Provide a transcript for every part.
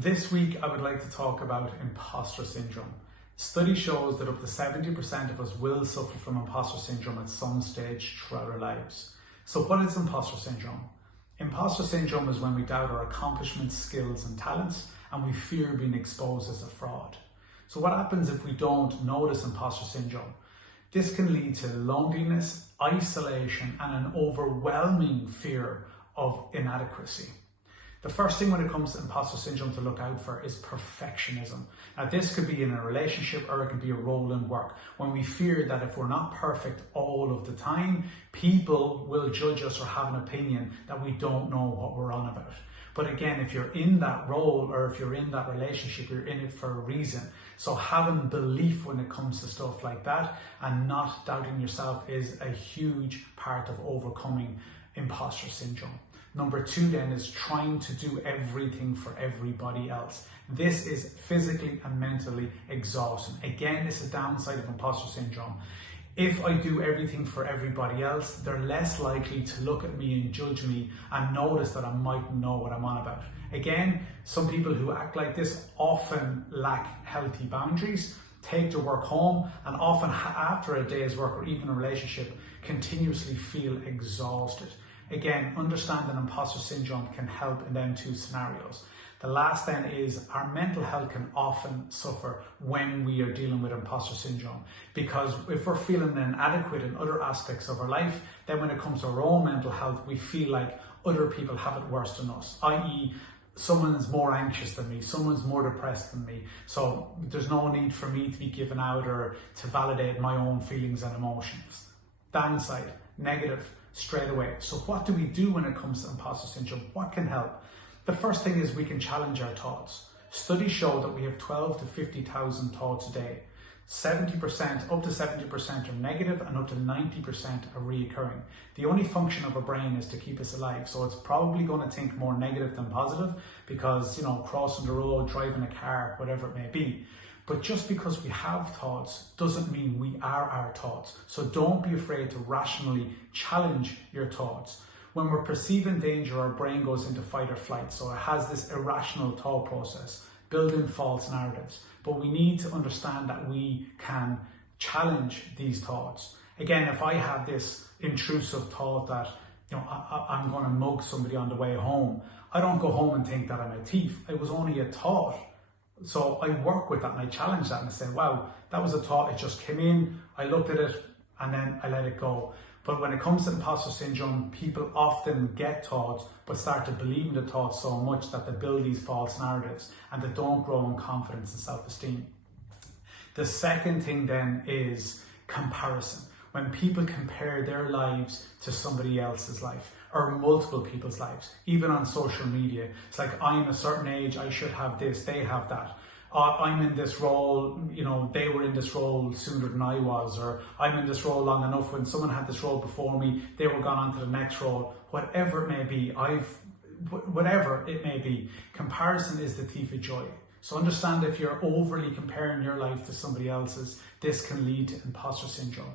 This week, I would like to talk about imposter syndrome. Study shows that up to 70% of us will suffer from imposter syndrome at some stage throughout our lives. So what is imposter syndrome? Imposter syndrome is when we doubt our accomplishments, skills and talents, and we fear being exposed as a fraud. So what happens if we don't notice imposter syndrome? This can lead to loneliness, isolation, and an overwhelming fear of inadequacy. The first thing when it comes to imposter syndrome to look out for is perfectionism. Now this could be in a relationship or it could be a role in work, when we fear that if we're not perfect all of the time, people will judge us or have an opinion that we don't know what we're on about. But again, if you're in that role or if you're in that relationship, you're in it for a reason. So having belief when it comes to stuff like that and not doubting yourself is a huge part of overcoming imposter syndrome. Number two then is trying to do everything for everybody else. This is physically and mentally exhausting. Again, it's a downside of imposter syndrome. If I do everything for everybody else, they're less likely to look at me and judge me and notice that I might know what I'm on about. Again, some people who act like this often lack healthy boundaries, take their work home, and often after a day's work or even a relationship, continuously feel exhausted. Again, understanding imposter syndrome can help in them two scenarios. The last then is our mental health can often suffer when we are dealing with imposter syndrome, because if we're feeling inadequate in other aspects of our life, then when it comes to our own mental health, we feel like other people have it worse than us, i.e. someone's more anxious than me, someone's more depressed than me, so there's no need for me to be given out or to validate my own feelings and emotions. Downside, negative, straight away. So what do we do when it comes to imposter syndrome? What can help? The first thing is we can challenge our thoughts. Studies show that we have 12 to 50,000 thoughts a day. 70%, up to 70% are negative and up to 90% are reoccurring. The only function of our brain is to keep us alive. So it's probably going to think more negative than positive because, crossing the road, driving a car, whatever it may be. But just because we have thoughts doesn't mean we are our thoughts. So don't be afraid to rationally challenge your thoughts. When we're perceiving danger, our brain goes into fight or flight. So it has this irrational thought process, building false narratives. But we need to understand that we can challenge these thoughts. Again, if I have this intrusive thought that I'm going to mug somebody on the way home, I don't go home and think that I'm a thief. It was only a thought. So I work with that and I challenge that and I say, wow, that was a thought, it just came in, I looked at it and then I let it go. But when it comes to imposter syndrome, people often get thoughts but start to believe in the thoughts so much that they build these false narratives and they don't grow in confidence and self-esteem. The second thing then is comparison. When people compare their lives to somebody else's life, or multiple people's lives, even on social media. It's like, I'm a certain age, I should have this, they have that. I'm in this role, they were in this role sooner than I was, or I'm in this role long enough, when someone had this role before me, they were gone on to the next role. Whatever it may be, whatever it may be, comparison is the thief of joy. So understand, if you're overly comparing your life to somebody else's, this can lead to imposter syndrome.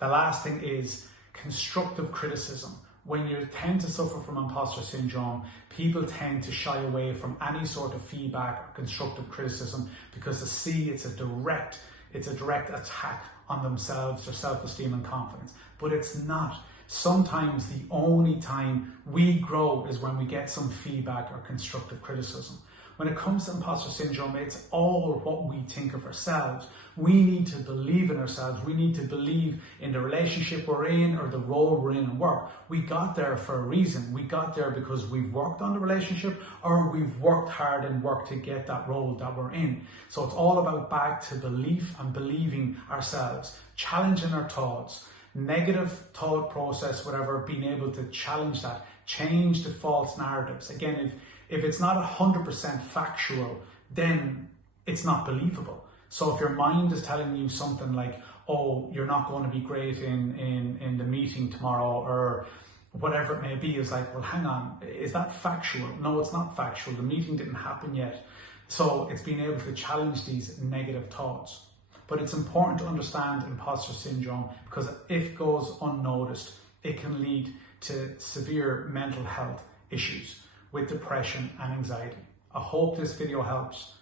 The last thing is constructive criticism. When you tend to suffer from imposter syndrome, people tend to shy away from any sort of feedback or constructive criticism because they see it's a direct attack on themselves, their self-esteem and confidence. But it's not. Sometimes the only time we grow is when we get some feedback or constructive criticism. When it comes to imposter syndrome, it's all what we think of ourselves. We need to believe in ourselves. We need to believe in the relationship we're in or the role we're in work. We got there for a reason. We got there because we've worked on the relationship or we've worked hard and worked to get that role that we're in. So it's all about back to belief and believing ourselves, challenging our thoughts, negative thought process, whatever, being able to challenge that, change the false narratives. Again, if it's not 100% factual, then it's not believable. So if your mind is telling you something like, oh, you're not going to be great in the meeting tomorrow, or whatever it may be, is like, well, hang on, is that factual? No, it's not factual. The meeting didn't happen yet. So it's being able to challenge these negative thoughts. But it's important to understand imposter syndrome, because if it goes unnoticed, it can lead to severe mental health issues with depression and anxiety. I hope this video helps.